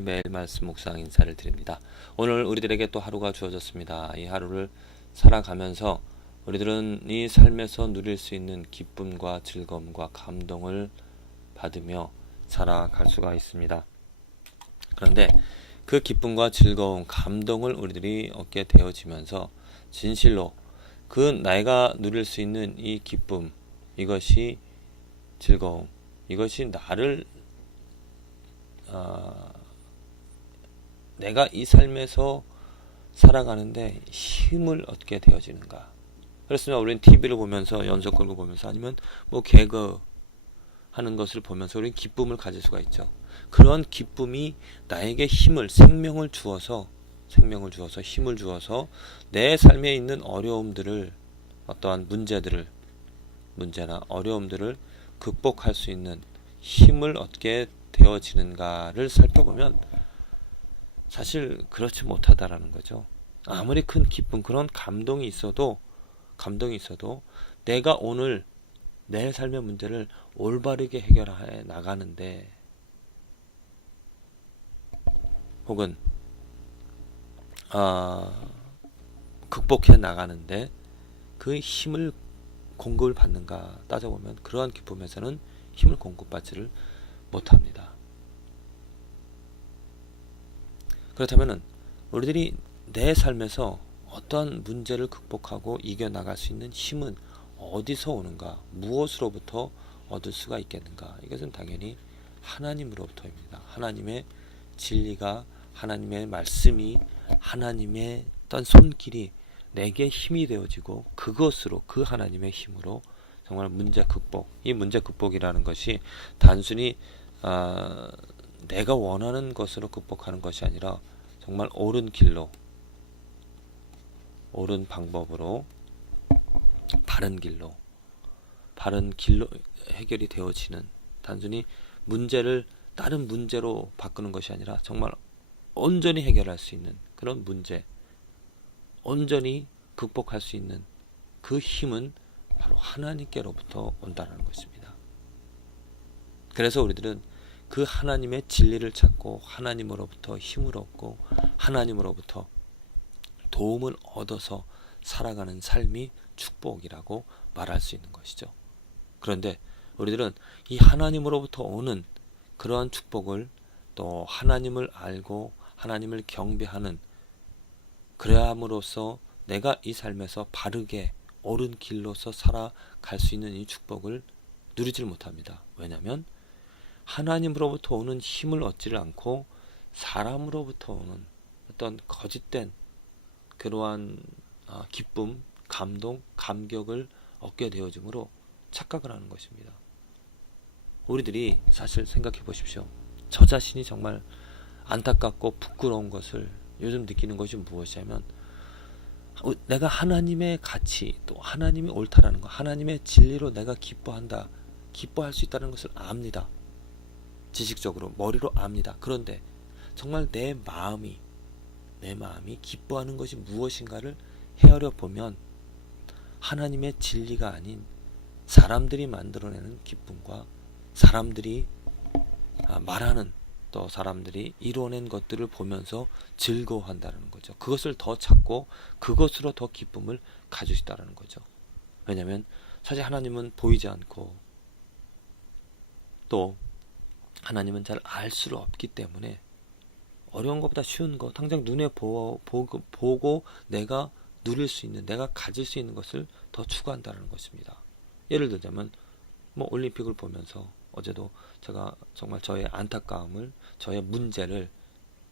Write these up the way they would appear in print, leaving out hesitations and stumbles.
매일 말씀 묵상 인사를 드립니다. 오늘 우리들에게 또 하루가 주어졌습니다. 이 하루를 살아가면서 우리들은 이 삶에서 누릴 수 있는 기쁨과 즐거움과 감동을 받으며 살아갈 수가 있습니다. 그런데 그 기쁨과 즐거움, 감동을 우리들이 얻게 되어지면서 진실로 그 내가 누릴 수 있는 이 기쁨, 이것이 즐거움, 이것이 나를 내가 이 삶에서 살아가는데 힘을 얻게 되어지는가. 그렇습니다. 우리는 TV를 보면서 연속 걸고 보면서 아니면 뭐 개그 하는 것을 보면서 우리는 기쁨을 가질 수가 있죠. 그런 기쁨이 나에게 힘을, 생명을 주어서 힘을 주어서 내 삶에 있는 어려움들을, 어떠한 문제나 어려움들을 극복할 수 있는 힘을 얻게 되어지는가를 살펴보면 사실 그렇지 못하다라는 거죠. 아무리 큰 기쁨, 그런 감동이 있어도 내가 오늘 내 삶의 문제를 올바르게 해결해 나가는데, 혹은 극복해 나가는데 그 힘을 공급을 받는가 따져보면 그러한 기쁨에서는 힘을 공급받지를 못합니다. 그렇다면 우리들이 내 삶에서 어떤 문제를 극복하고 이겨나갈 수 있는 힘은 어디서 오는가, 무엇으로부터 얻을 수가 있겠는가? 이것은 당연히 하나님으로부터입니다. 하나님의 진리가, 하나님의 말씀이, 하나님의 어떤 손길이 내게 힘이 되어지고 그것으로, 그 하나님의 힘으로 정말 문제 극복, 이 문제 극복이라는 것이 단순히 내가 원하는 것으로 극복하는 것이 아니라 정말 옳은 길로, 옳은 방법으로, 바른 길로 해결이 되어지는, 단순히 문제를 다른 문제로 바꾸는 것이 아니라 정말 온전히 해결할 수 있는 그런 문제, 온전히 극복할 수 있는 그 힘은 바로 하나님께로부터 온다는 것입니다. 그래서 우리들은 그 하나님의 진리를 찾고 하나님으로부터 힘을 얻고 하나님으로부터 도움을 얻어서 살아가는 삶이 축복이라고 말할 수 있는 것이죠. 그런데 우리들은 이 하나님으로부터 오는 그러한 축복을, 또 하나님을 알고 하나님을 경배하는, 그래함으로써 내가 이 삶에서 바르게 옳은 길로서 살아갈 수 있는 이 축복을 누리질 못합니다. 왜냐하면 하나님으로부터 오는 힘을 얻지를 않고 사람으로부터 오는 어떤 거짓된 그러한 기쁨, 감동, 감격을 얻게 되어지므로 착각을 하는 것입니다. 우리들이 사실 생각해 보십시오. 저 자신이 정말 안타깝고 부끄러운 것을 요즘 느끼는 것이 무엇이냐면, 내가 하나님의 가치, 또 하나님이 옳다라는 것, 하나님의 진리로 내가 기뻐할 수 있다는 것을 압니다. 지식적으로, 머리로 압니다. 그런데 정말 내 마음이 기뻐하는 것이 무엇인가를 헤아려 보면 하나님의 진리가 아닌 사람들이 만들어내는 기쁨과 사람들이 말하는, 또 사람들이 이뤄낸 것들을 보면서 즐거워한다는 거죠. 그것을 더 찾고 그것으로 더 기쁨을 가질 수 있다는 거죠. 왜냐하면 사실 하나님은 보이지 않고 또 하나님은 잘 알 수 없기 때문에 어려운 것보다 쉬운 것, 당장 눈에 보고 내가 누릴 수 있는, 내가 가질 수 있는 것을 더 추구한다는 것입니다. 예를 들자면 올림픽을 보면서 어제도 제가 정말 저의 안타까움을, 저의 문제를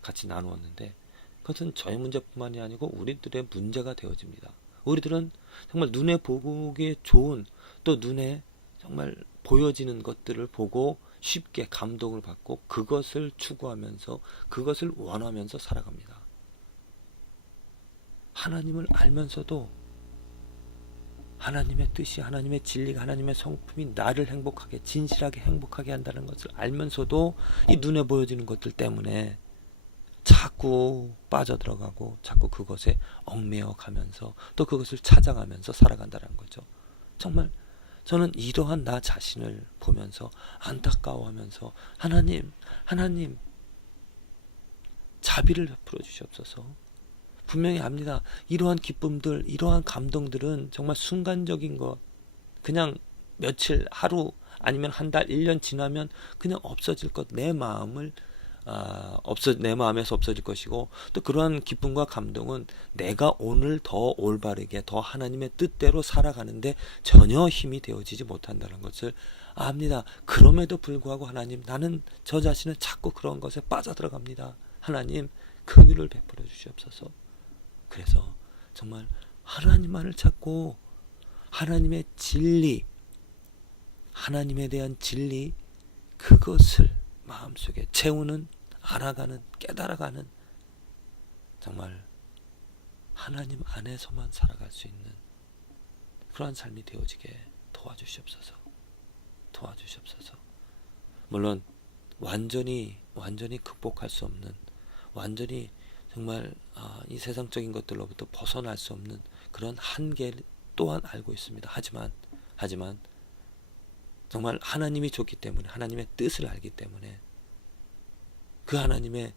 같이 나누었는데, 그것은 저의 문제뿐만이 아니고 우리들의 문제가 되어집니다. 우리들은 정말 눈에 보기에 좋은, 또 눈에 정말 보여지는 것들을 보고 쉽게 감동을 받고 그것을 추구하면서, 그것을 원하면서 살아갑니다. 하나님을 알면서도 하나님의 뜻이, 하나님의 진리가, 하나님의 성품이 나를 행복하게, 진실하게 행복하게 한다는 것을 알면서도 이 눈에 보여지는 것들 때문에 자꾸 빠져들어가고 자꾸 그것에 얽매여 가면서 또 그것을 찾아가면서 살아간다는 거죠. 정말 저는 이러한 나 자신을 보면서 안타까워하면서 하나님 자비를 베풀어 주시옵소서. 분명히 압니다. 이러한 기쁨들, 이러한 감동들은 정말 순간적인 것, 그냥 며칠, 하루, 아니면 한 달, 1년 지나면 그냥 없어질 것, 내 마음에서 없어질 것이고, 또 그러한 기쁨과 감동은 내가 오늘 더 올바르게, 더 하나님의 뜻대로 살아가는데 전혀 힘이 되어지지 못한다는 것을 압니다. 그럼에도 불구하고 하나님, 나는 저 자신은 자꾸 그런 것에 빠져들어갑니다. 하나님, 긍휼을 베풀어 주시옵소서. 그래서 정말 하나님만을 찾고 하나님의 진리, 하나님에 대한 진리, 그것을 마음속에 채우는, 알아가는, 깨달아가는, 정말 하나님 안에서만 살아갈 수 있는 그러한 삶이 되어지게 도와주시옵소서. 도와주시옵소서. 물론 완전히 극복할 수 없는, 완전히 정말 이 세상적인 것들로부터 벗어날 수 없는 그런 한계 또한 알고 있습니다. 하지만 정말 하나님이 좋기 때문에, 하나님의 뜻을 알기 때문에 그 하나님의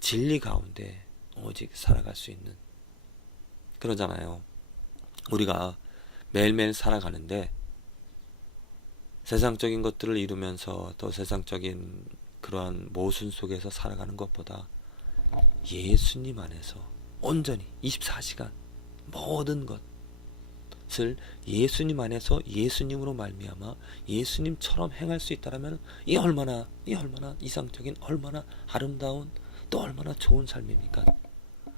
진리 가운데 오직 살아갈 수 있는, 그러잖아요. 우리가 매일매일 살아가는데 세상적인 것들을 이루면서 또 세상적인 그러한 모순 속에서 살아가는 것보다 예수님 안에서 온전히 24시간 모든 것을 예수님 안에서 예수님으로 말미암아 예수님처럼 행할 수 있다라면 이 얼마나 이상적인, 얼마나 아름다운, 또 얼마나 좋은 삶입니까?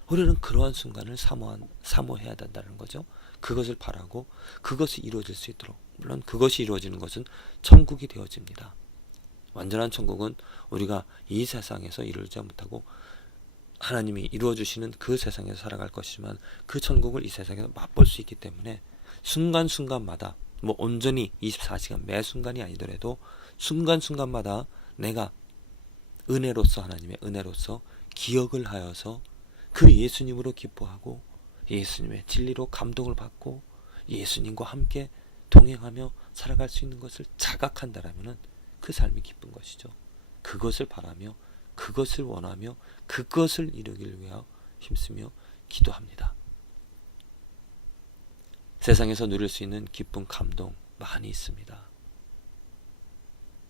우리는 그러한 순간을 사모해야 된다는 거죠. 그것을 바라고 그것이 이루어질 수 있도록, 물론 그것이 이루어지는 것은 천국이 되어집니다. 완전한 천국은 우리가 이 세상에서 이루지 못하고 하나님이 이루어주시는 그 세상에서 살아갈 것이지만, 그 천국을 이 세상에서 맛볼 수 있기 때문에 순간순간마다, 온전히 24시간 매 순간이 아니더라도 순간순간마다 내가 은혜로서, 하나님의 은혜로서 기억을 하여서 그 예수님으로 기뻐하고 예수님의 진리로 감동을 받고 예수님과 함께 동행하며 살아갈 수 있는 것을 자각한다라면 그 삶이 기쁜 것이죠. 그것을 바라며, 그것을 원하며, 그것을 이루기를 위하여 힘쓰며 기도합니다. 세상에서 누릴 수 있는 기쁨, 감동 많이 있습니다.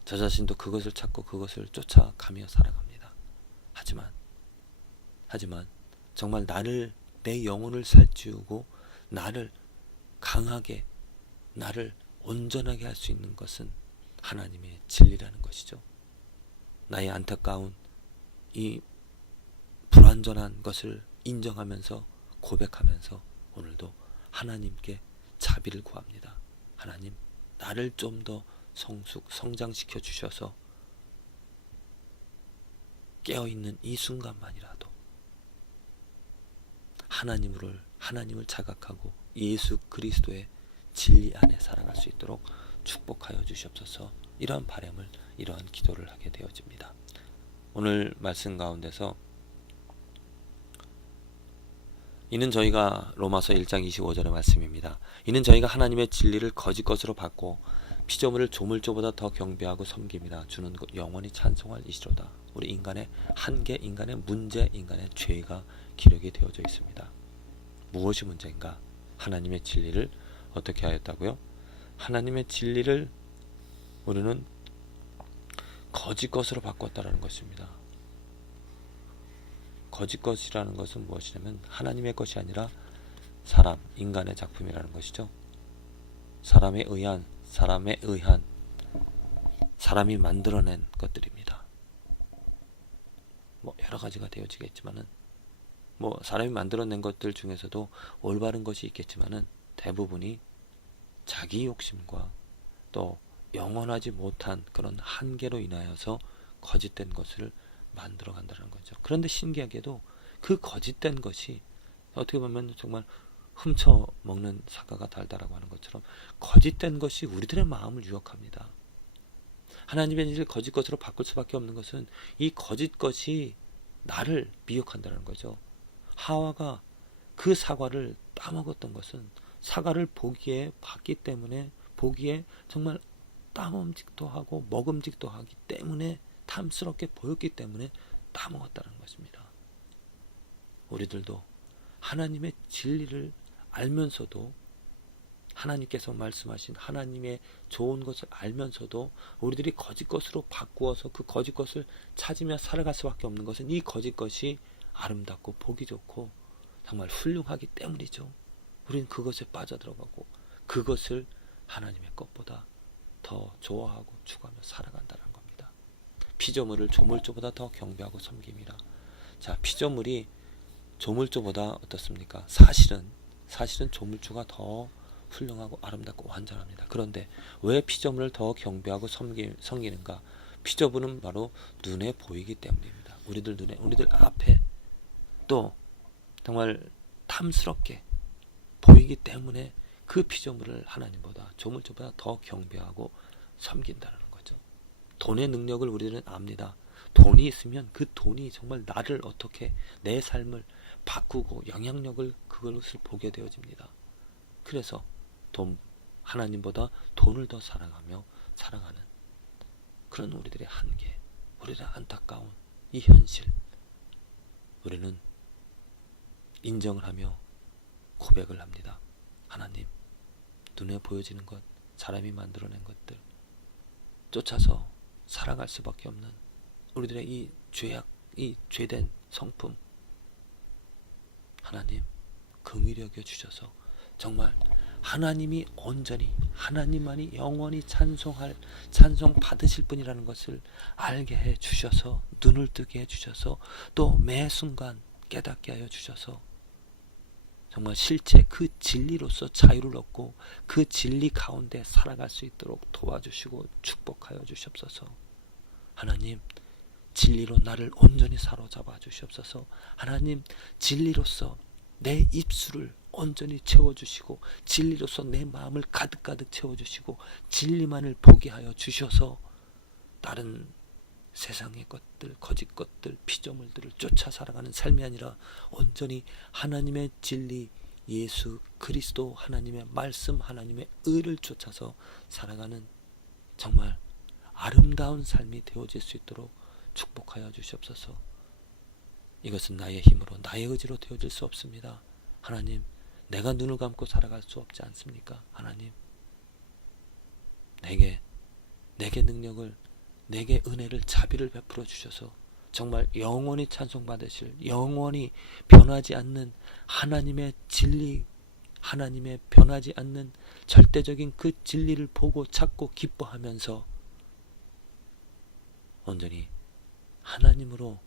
저 자신도 그것을 찾고 그것을 쫓아가며 살아갑니다. 하지만 정말 내 영혼을 살찌우고 나를 강하게, 나를 온전하게 할 수 있는 것은 하나님의 진리라는 것이죠. 나의 안타까운 이 불완전한 것을 인정하면서, 고백하면서 오늘도 하나님께 자비를 구합니다. 하나님, 나를 좀 더 성장시켜 주셔서 깨어있는 이 순간만이라도 하나님을 자각하고 예수 그리스도의 진리 안에 살아갈 수 있도록 축복하여 주시옵소서. 이러한 바람을, 이러한 기도를 하게 되어집니다. 오늘 말씀 가운데서 이는 저희가, 로마서 1장 25절의 말씀입니다. 이는 저희가 하나님의 진리를 거짓 것으로 받고 피조물을 조물조보다 더 경배하고 섬깁니다. 주는 것 영원히 찬송할 이시로다. 우리 인간의 한계, 인간의 문제, 인간의 죄가 기록이 되어져 있습니다. 무엇이 문제인가? 하나님의 진리를 어떻게 하였다고요? 하나님의 진리를 우리는 거짓 것으로 바꿨다라는 것입니다. 거짓 것이라는 것은 무엇이냐면 하나님의 것이 아니라 인간의 작품이라는 것이죠. 사람에 의한, 사람이 만들어낸 것들입니다. 여러 가지가 되어지겠지만은, 사람이 만들어낸 것들 중에서도 올바른 것이 있겠지만은 대부분이 자기 욕심과 또 영원하지 못한 그런 한계로 인하여서 거짓된 것을 만들어 간다는 거죠. 그런데 신기하게도 그 거짓된 것이 어떻게 보면 정말 훔쳐 먹는 사과가 달다라고 하는 것처럼 거짓된 것이 우리들의 마음을 유혹합니다. 하나님의 일을 거짓 것으로 바꿀 수밖에 없는 것은 이 거짓 것이 나를 미혹한다는 거죠. 하와가 그 사과를 따먹었던 것은 사과를 보기에 봤기 때문에, 보기에 정말 따먹음직도 하고 먹음직도 하기 때문에, 탐스럽게 보였기 때문에 따먹었다는 것입니다. 우리들도 하나님의 진리를 알면서도, 하나님께서 말씀하신 하나님의 좋은 것을 알면서도 우리들이 거짓 것으로 바꾸어서 그 거짓 것을 찾으며 살아갈 수밖에 없는 것은 이 거짓 것이 아름답고 보기 좋고 정말 훌륭하기 때문이죠. 우리는 그것에 빠져들어가고 그것을 하나님의 것보다 더 좋아하고 추구하며 살아간다는 겁니다. 피조물을 조물주보다 더 경배하고 섬김이라. 자, 피조물이 조물주보다 어떻습니까? 사실은 조물주가 더 훌륭하고 아름답고 완전합니다. 그런데 왜 피조물을 더 경배하고 섬기는가? 피조물은 바로 눈에 보이기 때문입니다. 우리들 앞에 또 정말 탐스럽게 보이기 때문에 그 피조물을 하나님보다 조물주보다 더 경배하고 섬긴다는 거죠. 돈의 능력을 우리들은 압니다. 돈이 있으면 그 돈이 정말 나를 어떻게, 내 삶을 바꾸고 영향력을, 그것을 보게 되어집니다. 그래서 하나님보다 돈을 더 사랑하며 살아가는 그런 우리들의 한계, 우리들의 안타까운 이 현실, 우리는 인정을 하며 고백을 합니다. 하나님, 눈에 보여지는 것, 사람이 만들어낸 것들 쫓아서 살아갈 수밖에 없는 우리들의 이 죄악, 이 죄된 성품, 하나님 긍휼히 여겨 주셔서 정말 하나님이 온전히, 하나님만이 영원히 찬송 받으실 분이라는 것을 알게 해 주셔서, 눈을 뜨게 해 주셔서, 또 매 순간 깨닫게 하여 주셔서 정말 실제 그 진리로서 자유를 얻고 그 진리 가운데 살아갈 수 있도록 도와주시고 축복하여 주시옵소서. 하나님, 진리로 나를 온전히 사로잡아 주시옵소서. 하나님, 진리로서 내 입술을 온전히 채워주시고 진리로서 내 마음을 가득가득 채워주시고 진리만을 보게 하여 주셔서 다른 세상의 것들, 거짓 것들, 피조물들을 쫓아 살아가는 삶이 아니라 온전히 하나님의 진리, 예수 그리스도, 하나님의 말씀, 하나님의 의를 쫓아서 살아가는 정말 아름다운 삶이 되어질 수 있도록 축복하여 주시옵소서. 이것은 나의 힘으로, 나의 의지로 되어질 수 없습니다. 하나님, 내가 눈을 감고 살아갈 수 없지 않습니까? 하나님, 내게 능력을, 내게 은혜를, 자비를 베풀어 주셔서 정말 영원히 찬송받으실, 영원히 변하지 않는 하나님의 진리, 하나님의 변하지 않는 절대적인 그 진리를 보고 찾고 기뻐하면서 온전히 하나님으로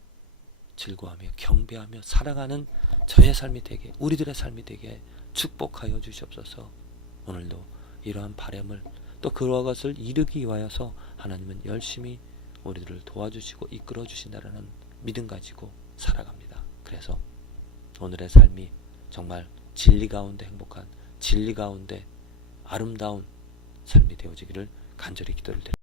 즐거워하며 경배하며 살아가는 저의 삶이 되게, 우리들의 삶이 되게 축복하여 주시옵소서. 오늘도 이러한 바람을, 또 그것을 이루기 위하여서 하나님은 열심히 우리들을 도와주시고 이끌어 주신다라는 믿음 가지고 살아갑니다. 그래서 오늘의 삶이 정말 진리 가운데 행복한, 진리 가운데 아름다운 삶이 되어지기를 간절히 기도를 드립니다.